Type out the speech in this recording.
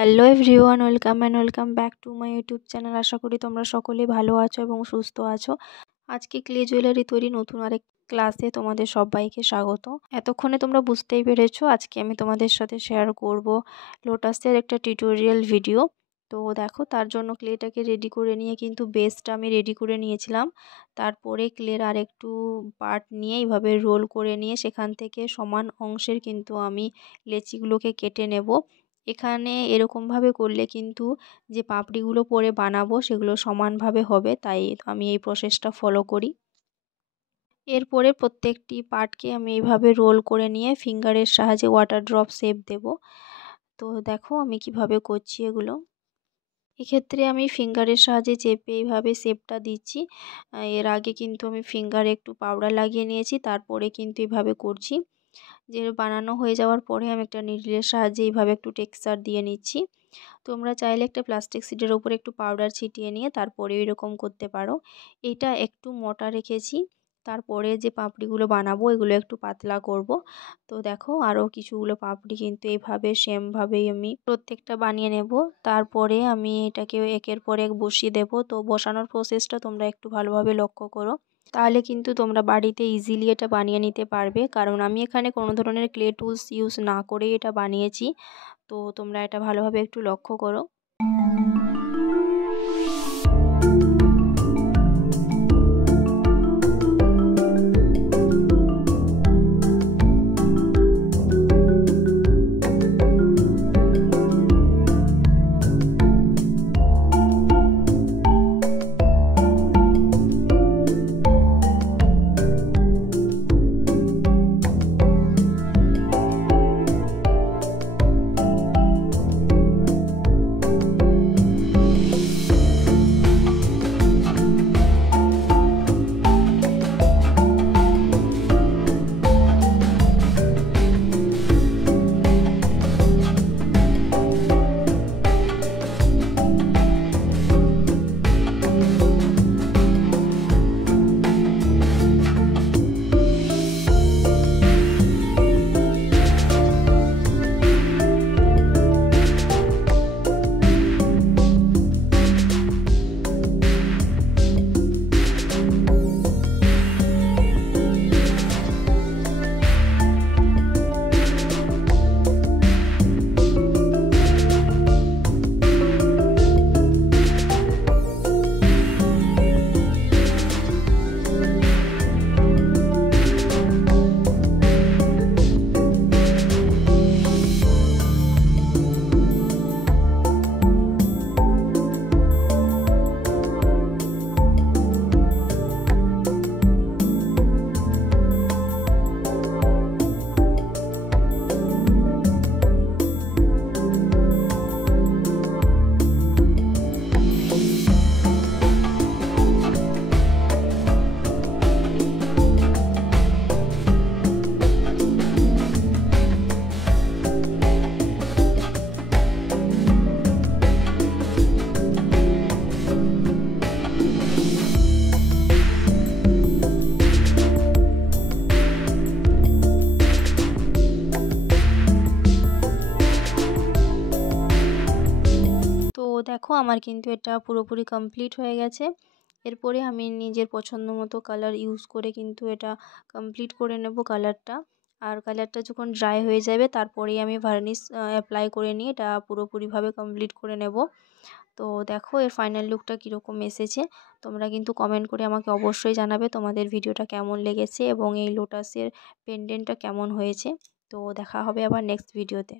Hello everyone, welcome back to my YouTube channel. আশা করি তোমরা সকলেই ভালো আছো এবং সুস্থ আছো। আজকে ক্লে জুয়েলারি তৈরি নতুন আরেক ক্লাসে তোমাদের সবাইকে স্বাগত। এতক্ষণে তোমরা বুঝতেই পেরেছো আজকে আমি তোমাদের সাথে শেয়ার করব লোটাসের একটা টিউটোরিয়াল ভিডিও। তো দেখো, তার জন্য ক্লেটাকে রেডি করে নিয়ে কিন্তু বেসটা আমি রেডি করে নিয়েছিলাম। তারপরে ক্লের আর একটু পার্ট নিয়ে এইভাবে রোল করে নিয়ে সেখান থেকে সমান অংশের কিন্তু আমি লেচিগুলোকে কেটে নেব। এখানে এরকমভাবে করলে কিন্তু যে পাপড়িগুলো পরে বানাবো সেগুলো সমানভাবে হবে, তাই আমি এই প্রসেসটা ফলো করি। এরপরে প্রত্যেকটি পার্টকে আমি এইভাবে রোল করে নিয়ে ফিঙ্গারের সাহায্যে ওয়াটার ড্রপ শেপ দেব। তো দেখো আমি কিভাবে করছি এগুলো। এক্ষেত্রে আমি ফিঙ্গারের সাহায্যে চেপে এইভাবে শেপটা দিচ্ছি। এর আগে কিন্তু আমি ফিঙ্গারে একটু পাউডার লাগিয়ে নিয়েছি, তারপরে কিন্তু এইভাবে করছি। যে বানানো হয়ে যাওয়ার পরে আমি একটা নিডলের সাহায্যে এইভাবে একটু টেক্সচার দিয়ে নিচ্ছি। তোমরা চাইলে একটা প্লাস্টিক শিটের ওপরে একটু পাউডার ছিটিয়ে নিয়ে তারপরে এরকম করতে পারো। এটা একটু মোটা রেখেছি, তারপরে যে পাপড়িগুলো বানাবো এগুলো একটু পাতলা করব। তো দেখো আরও কিছুগুলো পাপড়ি কিন্তু এইভাবে সেমভাবেই আমি প্রত্যেকটা বানিয়ে নেব। তারপরে আমি এটাকে একের পর এক বসিয়ে দেব। তো বসানোর প্রসেসটা তোমরা একটু ভালোভাবে লক্ষ্য করো, তাহলে কিন্তু তোমরা বাড়িতে ইজিলি এটা বানিয়ে নিতে পারবে। কারণ আমি এখানে কোনো ধরনের ক্লে টুলস ইউজ না করেই এটা বানিয়েছি। তো তোমরা এটা ভালোভাবে একটু লক্ষ্য করো। তো দেখো আমার কিন্তু এটা পুরোপুরি কমপ্লিট হয়ে গেছে। এরপরে আমি নিজের পছন্দ মতো কালার ইউজ করে কিন্তু এটা কমপ্লিট করে নেব কালারটা। আর কালারটা যখন ড্রাই হয়ে যাবে তারপরেই আমি ভার্নিশ অ্যাপ্লাই করে নিয়ে এটা পুরোপুরিভাবে কমপ্লিট করে নেব। তো দেখো এর ফাইনাল লুকটা কীরকম এসেছে। তোমরা কিন্তু কমেন্ট করে আমাকে অবশ্যই জানাবে তোমাদের ভিডিওটা কেমন লেগেছে এবং এই লোটাসের পেন্ডেন্টটা কেমন হয়েছে। তো দেখা হবে আবার নেক্সট ভিডিওতে।